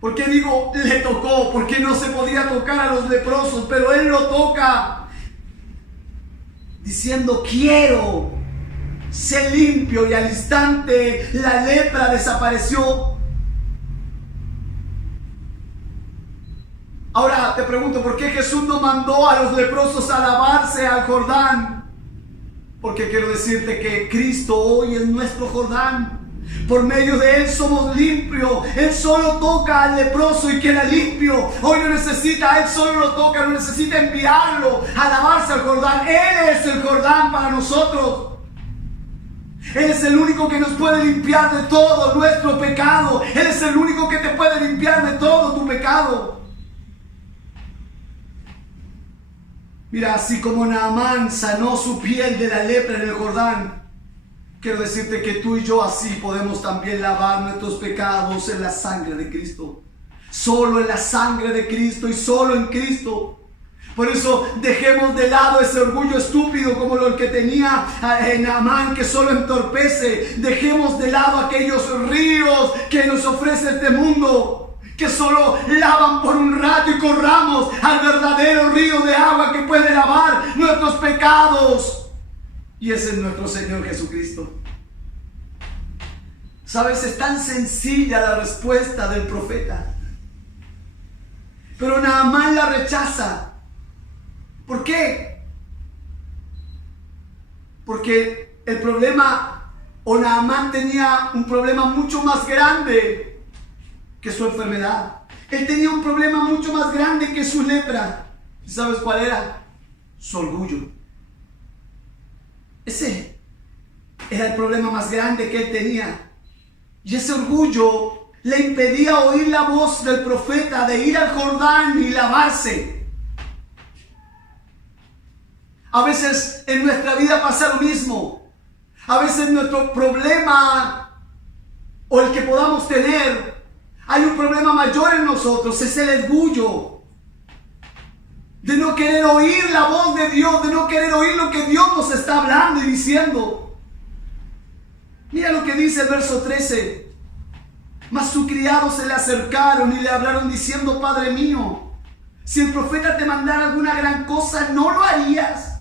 ¿Por qué digo le tocó? Porque no se podía tocar a los leprosos, pero él lo toca diciendo: quiero ser limpio, y al instante la lepra desapareció. Ahora te pregunto, ¿por qué Jesús no mandó a los leprosos a lavarse al Jordán? Porque quiero decirte que Cristo hoy es nuestro Jordán. Por medio de Él somos limpios. Él solo toca al leproso y queda limpio. Hoy no necesita, Él solo lo toca, no necesita enviarlo a lavarse al Jordán. Él es el Jordán para nosotros. Él es el único que nos puede limpiar de todo nuestro pecado. Él es el único que te puede limpiar de todo tu pecado. Mira, así como Naamán sanó su piel de la lepra en el Jordán, quiero decirte que tú y yo así podemos también lavar nuestros pecados en la sangre de Cristo. Solo en la sangre de Cristo y solo en Cristo. Por eso dejemos de lado ese orgullo estúpido como el que tenía Naamán, que solo entorpece. Dejemos de lado aquellos ríos que nos ofrece este mundo, que solo lavan por un rato, y corramos al verdadero río de agua que puede lavar nuestros pecados. Y ese es nuestro Señor Jesucristo. ¿Sabes? Es tan sencilla la respuesta del profeta, pero Naamán la rechaza. ¿Por qué? Porque el problema, o Naamán tenía un problema mucho más grande que su enfermedad. Él tenía un problema mucho más grande que su lepra. ¿Sabes cuál era? Su orgullo. Ese era el problema más grande que él tenía. Y ese orgullo le impedía oír la voz del profeta de ir al Jordán y lavarse. A veces en nuestra vida pasa lo mismo. A veces nuestro problema, o el que podamos tener, hay un problema mayor en nosotros, es el orgullo. De no querer oír la voz de Dios, de no querer oír lo que Dios nos está hablando y diciendo. Mira lo que dice el verso 13. Mas sus criados se le acercaron y le hablaron diciendo: Padre mío, si el profeta te mandara alguna gran cosa, ¿no lo harías?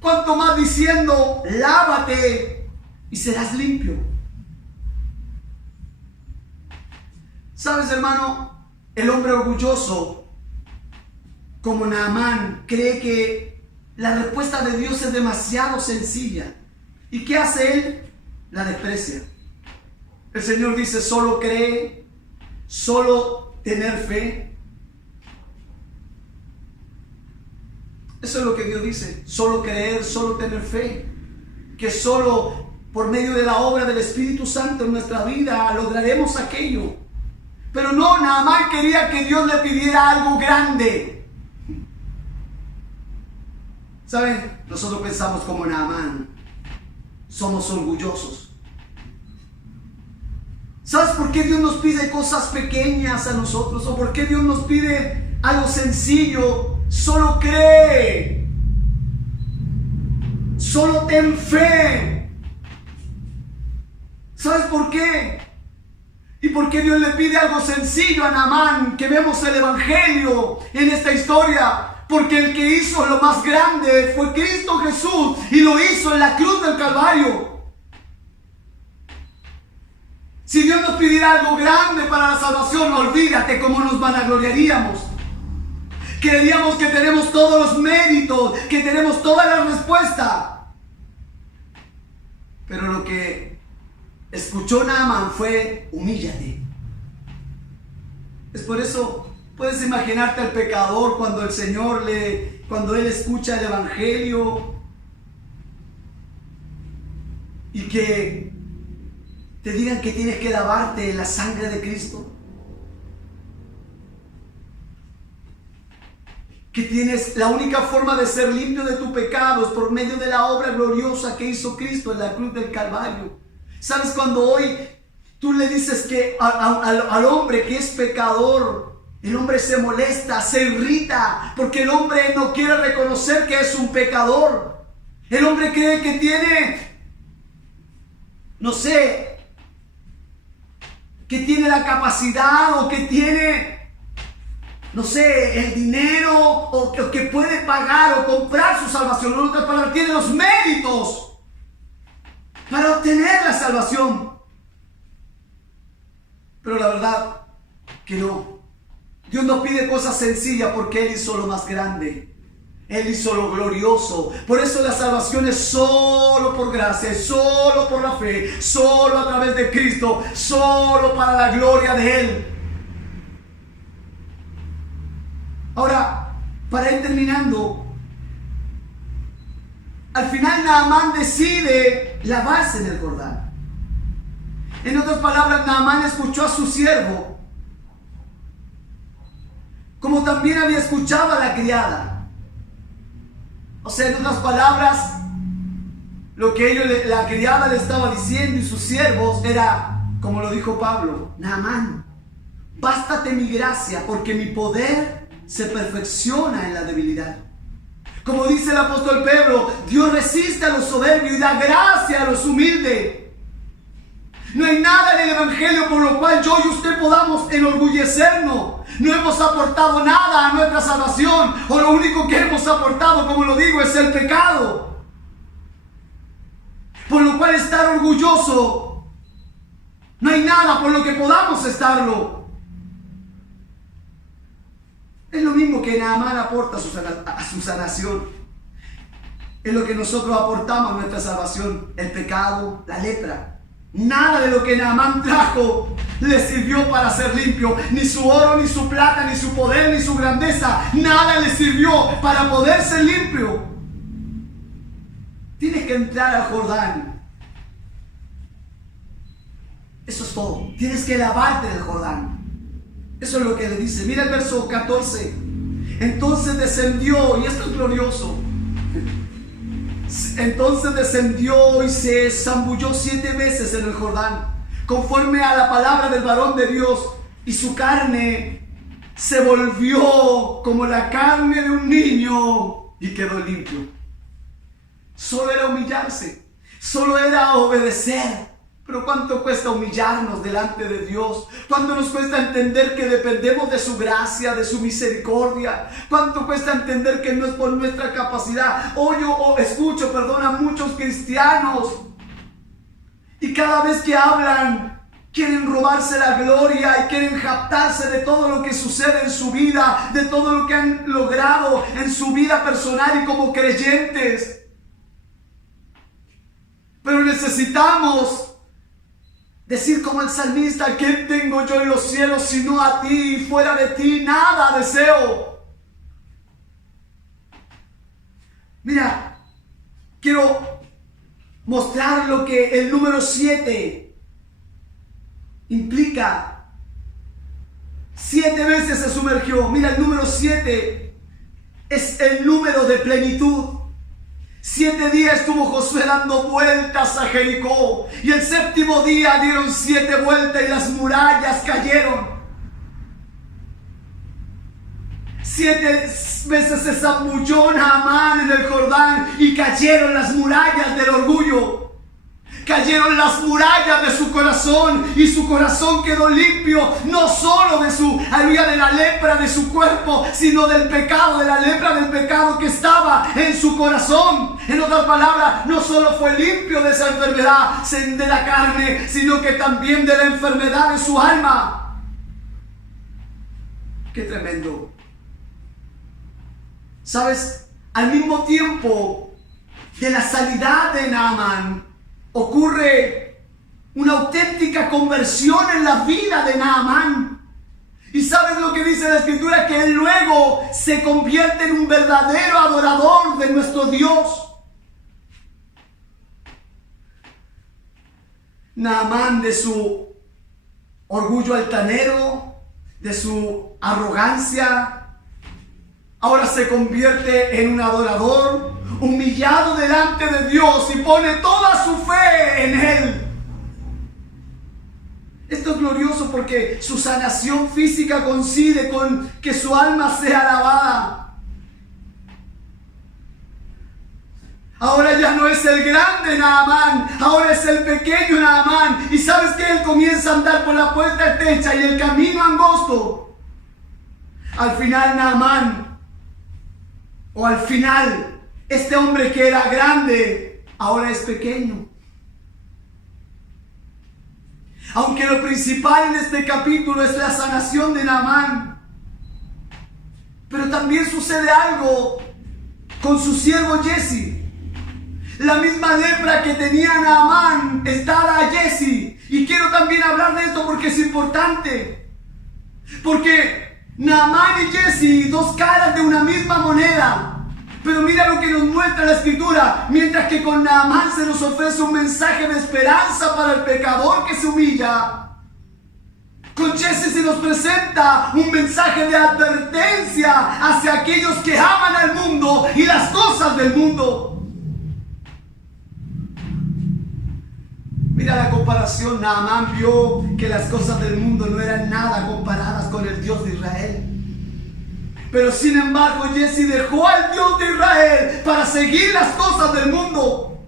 Cuanto más diciendo: lávate y serás limpio. ¿Sabes, hermano? El hombre orgulloso, como Naamán, cree que la respuesta de Dios es demasiado sencilla. ¿Y qué hace él? La desprecia. El Señor dice: solo cree, solo tener fe. Eso es lo que Dios dice: solo creer, solo tener fe. Que solo por medio de la obra del Espíritu Santo en nuestra vida lograremos aquello. Pero no, Naamán quería que Dios le pidiera algo grande. ¿Saben? Nosotros pensamos como Naamán. Somos orgullosos. ¿Sabes por qué Dios nos pide cosas pequeñas a nosotros? ¿O por qué Dios nos pide algo sencillo? Solo cree. Solo ten fe. ¿Sabes por qué? ¿Y por qué Dios le pide algo sencillo a Naamán? Que vemos el evangelio en esta historia. Porque el que hizo lo más grande fue Cristo Jesús, y lo hizo en la cruz del Calvario. Si Dios nos pidiera algo grande para la salvación, olvídate cómo nos vanagloriaríamos. Creeríamos que tenemos todos los méritos, que tenemos toda la respuesta. Pero lo que escuchó Naamán fue: humíllate. Es por eso, puedes imaginarte al pecador cuando el Señor cuando él escucha el evangelio y que te digan que tienes que lavarte en la sangre de Cristo. Que tienes la única forma de ser limpio de tu pecado es por medio de la obra gloriosa que hizo Cristo en la cruz del Calvario. ¿Sabes? Cuando hoy tú le dices que al hombre que es pecador, el hombre se molesta, se irrita, porque el hombre no quiere reconocer que es un pecador. El hombre cree que tiene, no sé, que tiene la capacidad, o que tiene, no sé, el dinero, o que puede pagar o comprar su salvación. En otras palabras, tiene los méritos para obtener la salvación. Pero la verdad que no. Dios nos pide cosas sencillas porque Él hizo lo más grande. Él hizo lo glorioso. Por eso la salvación es solo por gracia, solo por la fe, solo a través de Cristo, solo para la gloria de Él. Ahora, para ir terminando, al final Naamán decide lavarse en el Jordán. En otras palabras, Naamán escuchó a su siervo, como también había escuchado a la criada. O sea, en otras palabras, lo que la criada le estaba diciendo y sus siervos era, como lo dijo Pablo: Naamán, bástate mi gracia, porque mi poder se perfecciona en la debilidad. Como dice el apóstol Pedro, Dios resiste a los soberbios y da gracia a los humildes. No hay nada en el Evangelio por lo cual yo y usted podamos enorgullecernos. No hemos aportado nada a nuestra salvación, o lo único que hemos aportado, como lo digo, es el pecado. Por lo cual estar orgulloso, no hay nada por lo que podamos estarlo. Es lo mismo que Naamán aporta a su sanación. Es lo que nosotros aportamos a nuestra salvación: el pecado, la lepra. Nada de lo que Naamán trajo le sirvió para ser limpio. Ni su oro, ni su plata, ni su poder, ni su grandeza. Nada le sirvió para poder ser limpio. Tienes que entrar al Jordán. Eso es todo. Tienes que lavarte del Jordán. Eso es lo que le dice. Mira el verso 14. Entonces descendió, y esto es glorioso. Entonces descendió y se zambulló 7 veces en el Jordán, conforme a la palabra del varón de Dios, y su carne se volvió como la carne de un niño y quedó limpio. Solo era humillarse, solo era obedecer. Pero ¿cuánto cuesta humillarnos delante de Dios? ¿Cuánto nos cuesta entender que dependemos de su gracia, de su misericordia? ¿Cuánto cuesta entender que no es por nuestra capacidad? Escucho a muchos cristianos, y cada vez que hablan quieren robarse la gloria y quieren jactarse de todo lo que sucede en su vida, de todo lo que han logrado en su vida personal y como creyentes. Pero necesitamos decir como el salmista: ¿qué tengo yo en los cielos sino a ti? Y fuera de ti nada deseo. Mira, quiero mostrar lo que el número 7 implica. 7 veces se sumergió. Mira, el número 7 es el número de plenitud. 7 días estuvo Josué dando vueltas a Jericó, y el 7º día dieron 7 vueltas y las murallas cayeron. 7 veces se zambulló Naamán en el Jordán y cayeron las murallas del orgullo. Cayeron las murallas de su corazón, y su corazón quedó limpio, no solo de la lepra de su cuerpo, sino del pecado, de la lepra del pecado que estaba en su corazón. En otras palabras, no solo fue limpio de esa enfermedad de la carne, sino que también de la enfermedad de su alma. ¡Qué tremendo! ¿Sabes? Al mismo tiempo de la sanidad de Naamán, ocurre una auténtica conversión en la vida de Naamán. ¿Y sabes lo que dice la Escritura? Que él luego se convierte en un verdadero adorador de nuestro Dios. Naamán, de su orgullo altanero, de su arrogancia, ahora se convierte en un adorador, humillado delante de Dios, y pone toda su fe en Él. Esto es glorioso porque su sanación física coincide con que su alma sea lavada. Ahora ya no es el grande Naamán, ahora es el pequeño Naamán. Y sabes que él comienza a andar por la puerta estrecha y el camino angosto. Al final Naamán, o al final este hombre que era grande, ahora es pequeño. Aunque lo principal en este capítulo es la sanación de Naamán, pero también sucede algo con su siervo Jesse. La misma lepra que tenía Naamán está a Jesse. Y quiero también hablar de esto porque es importante. Porque Naamán y Jesse, dos caras de una misma moneda. Pero mira lo que nos muestra la Escritura. Mientras que con Naamán se nos ofrece un mensaje de esperanza para el pecador que se humilla, con Jesse se nos presenta un mensaje de advertencia hacia aquellos que aman al mundo y las cosas del mundo. Mira la comparación. Naamán vio que las cosas del mundo no eran nada comparadas con el Dios de Israel. Pero sin embargo, Jesse dejó al Dios de Israel para seguir las cosas del mundo.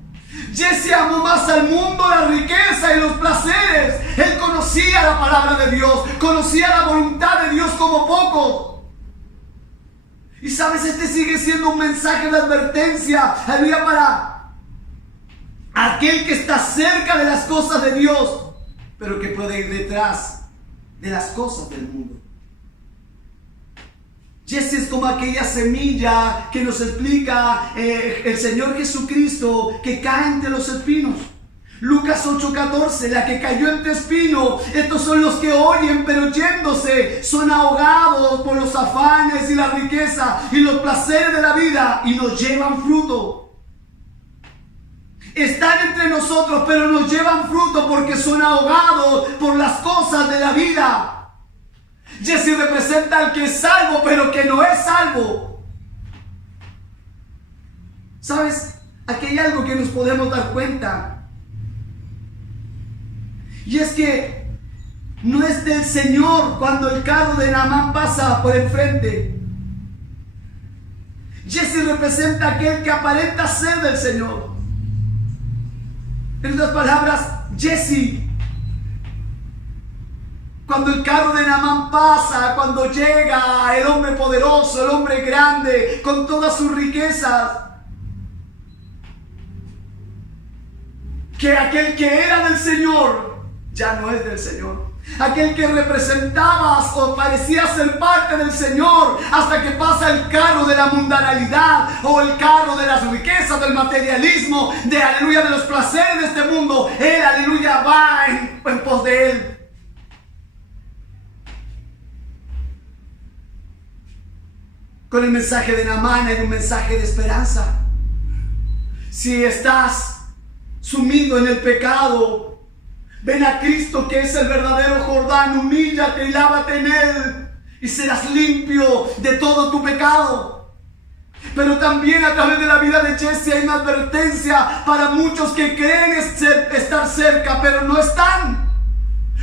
Jesse amó más al mundo, la riqueza y los placeres. Él conocía la palabra de Dios, conocía la voluntad de Dios como pocos. Y sabes, este sigue siendo un mensaje de advertencia, aleluya, para aquel que está cerca de las cosas de Dios, pero que puede ir detrás de las cosas del mundo. Jesse es como aquella semilla que nos explica el Señor Jesucristo, que cae entre los espinos. Lucas 8:14, la que cayó entre espinos, estos son los que oyen, pero yéndose son ahogados por los afanes y la riqueza y los placeres de la vida y no llevan fruto. Están entre nosotros, pero no llevan fruto porque son ahogados por las cosas de la vida. Jesse representa al que es salvo, pero que no es salvo. ¿Sabes? Aquí hay algo que nos podemos dar cuenta. Y es que no es del Señor cuando el carro de Naamán pasa por enfrente. Jesse representa a aquel que aparenta ser del Señor. En otras palabras, Jesse, cuando el carro de Naamán pasa, cuando llega el hombre poderoso, el hombre grande, con todas sus riquezas, que aquel que era del Señor ya no es del Señor. Aquel que representaba o parecía ser parte del Señor, hasta que pasa el carro de la mundanalidad o el carro de las riquezas, del materialismo, de aleluya, de los placeres de este mundo. Él, aleluya, va en pos de él. Con el mensaje de Naamán hay un mensaje de esperanza. Si estás sumido en el pecado, ven a Cristo, que es el verdadero Jordán, humíllate y lávate en él y serás limpio de todo tu pecado. Pero también a través de la vida de Jesse hay una advertencia para muchos que creen estar cerca, pero no están.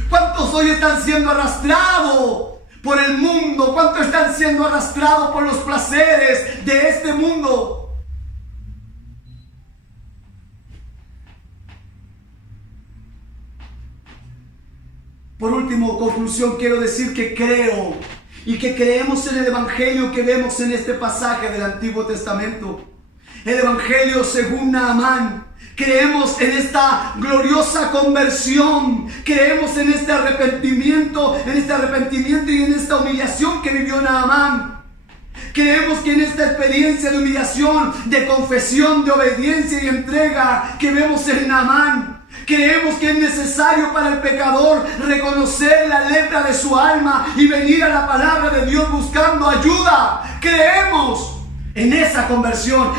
¿Cuántos hoy están siendo arrastrados por el mundo? ¿Cuántos están siendo arrastrados por los placeres de este mundo? Por último, conclusión, quiero decir que creo y que creemos en el Evangelio que vemos en este pasaje del Antiguo Testamento. El Evangelio según Naamán. Creemos en esta gloriosa conversión. Creemos en este arrepentimiento y en esta humillación que vivió Naamán. Creemos que en esta experiencia de humillación, de confesión, de obediencia y entrega que vemos en Naamán, creemos que es necesario para el pecador reconocer la lepra de su alma y venir a la palabra de Dios buscando ayuda. Creemos en esa conversión,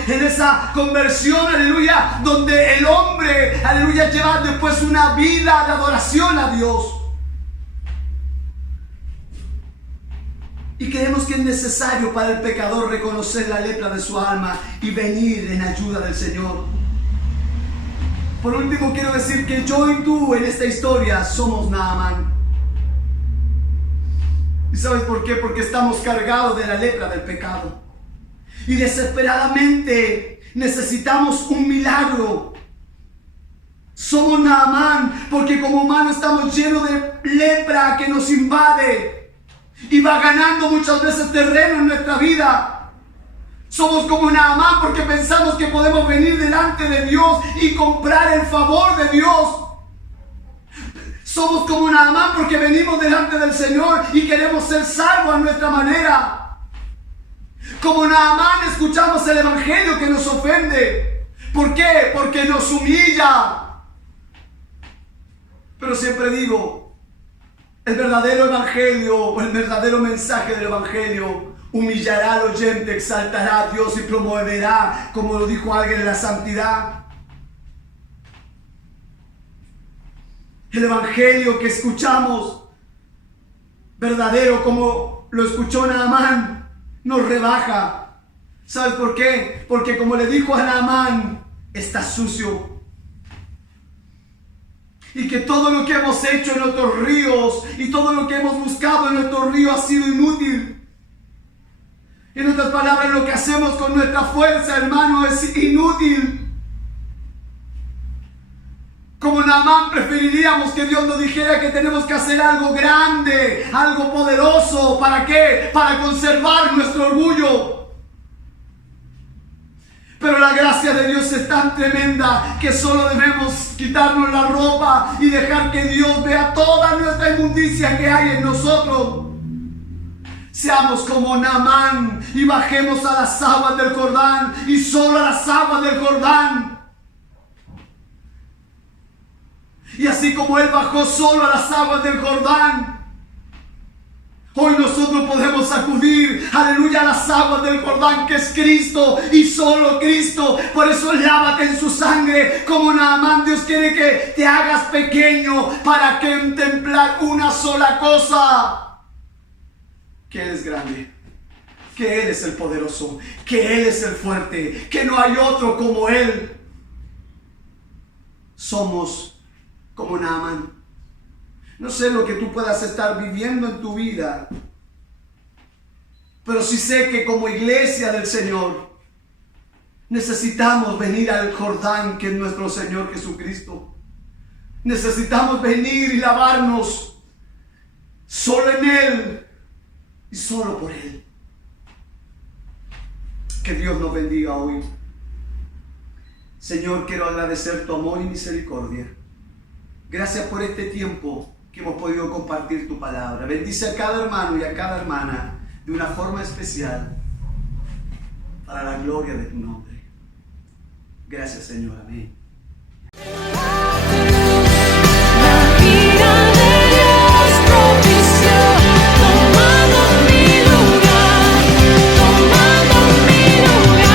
aleluya, donde el hombre, aleluya, lleva después una vida de adoración a Dios. Y creemos que es necesario para el pecador reconocer la lepra de su alma y venir en ayuda del Señor. Por último, quiero decir que yo y tú en esta historia somos Naamán. ¿Y sabes por qué? Porque estamos cargados de la lepra del pecado. Y desesperadamente necesitamos un milagro. Somos Naamán porque como humanos estamos llenos de lepra que nos invade y va ganando muchas veces terreno en nuestra vida. Somos como Naamán porque pensamos que podemos venir delante de Dios y comprar el favor de Dios. Somos como Naamán porque venimos delante del Señor y queremos ser salvos a nuestra manera. Como Naamán escuchamos el Evangelio que nos ofende. ¿Por qué? Porque nos humilla. Pero siempre digo, el verdadero Evangelio o el verdadero mensaje del Evangelio humillará al oyente, exaltará a Dios y promoverá, como lo dijo alguien, la santidad. El evangelio que escuchamos, verdadero como lo escuchó Naamán, nos rebaja. ¿Sabes por qué? Porque como le dijo a Naamán, está sucio. Y que todo lo que hemos hecho en nuestros ríos y todo lo que hemos buscado en nuestros ríos ha sido inútil. En otras palabras, lo que hacemos con nuestra fuerza, hermano, es inútil. Como Naamán, preferiríamos que Dios nos dijera que tenemos que hacer algo grande, algo poderoso. ¿Para qué? Para conservar nuestro orgullo. Pero la gracia de Dios es tan tremenda que solo debemos quitarnos la ropa y dejar que Dios vea toda nuestra inmundicia que hay en nosotros. Seamos como Naamán y bajemos a las aguas del Jordán, y solo a las aguas del Jordán. Y así como Él bajó solo a las aguas del Jordán, hoy nosotros podemos acudir, aleluya, a las aguas del Jordán, que es Cristo y solo Cristo. Por eso lávate en su sangre como Naamán. Dios quiere que te hagas pequeño para contemplar una sola cosa: que Él es grande, que Él es el poderoso, que Él es el fuerte, que no hay otro como Él. Somos como Naamán. No sé lo que tú puedas estar viviendo en tu vida, pero sí sé que como iglesia del Señor necesitamos venir al Jordán, que es nuestro Señor Jesucristo. Necesitamos venir y lavarnos solo en Él y solo por Él. Que Dios nos bendiga hoy. Señor, quiero agradecer tu amor y misericordia. Gracias por este tiempo que hemos podido compartir tu palabra. Bendice a cada hermano y a cada hermana de una forma especial para la gloria de tu nombre. Gracias, Señor. Amén. La vida de Dios propició, tomando mi lugar, tomando mi lugar.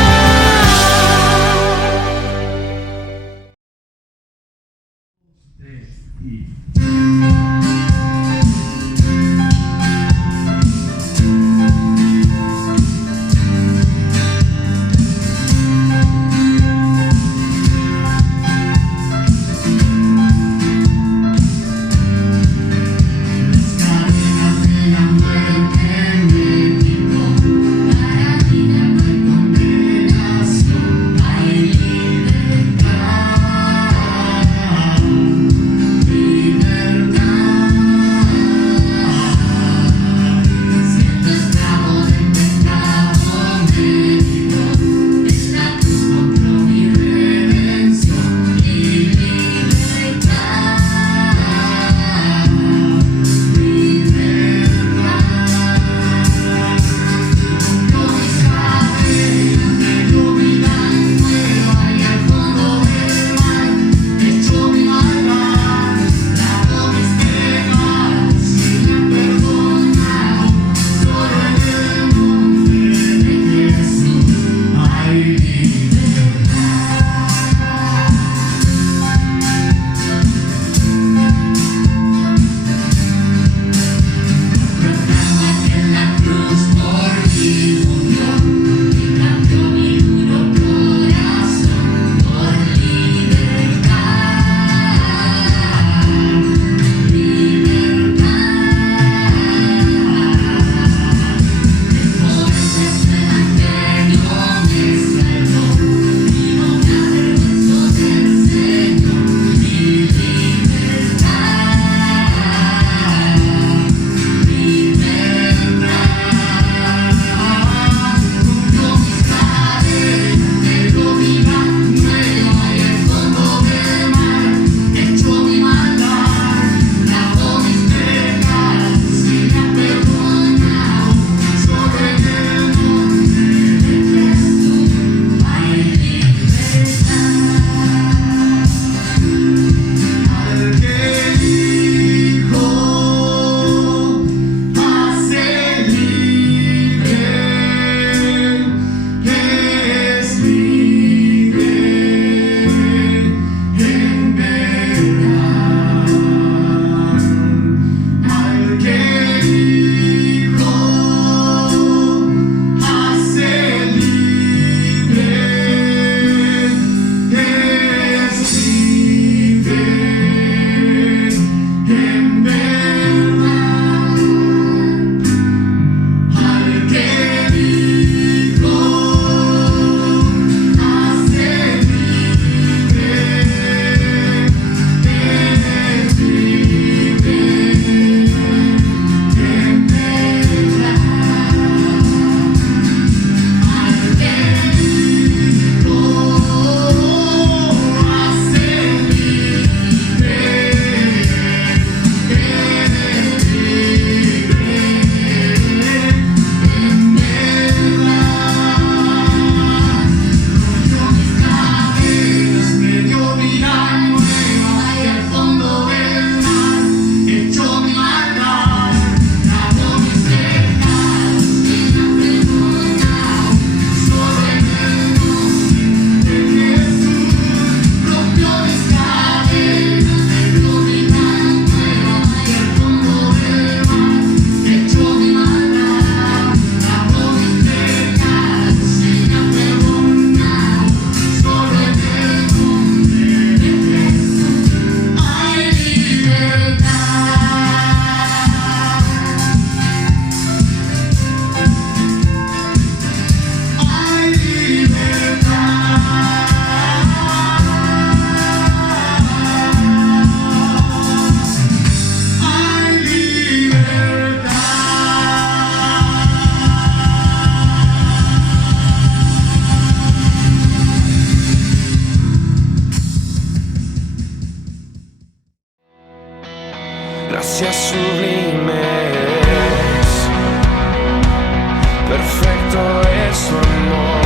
Perfecto es su amor.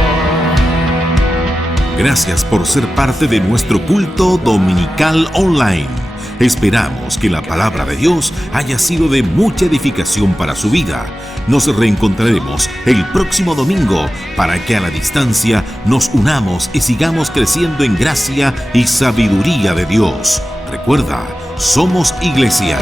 Gracias por ser parte de nuestro culto dominical online. Esperamos que la palabra de Dios haya sido de mucha edificación para su vida. Nos reencontraremos el próximo domingo para que a la distancia nos unamos y sigamos creciendo en gracia y sabiduría de Dios. Recuerda, somos iglesia.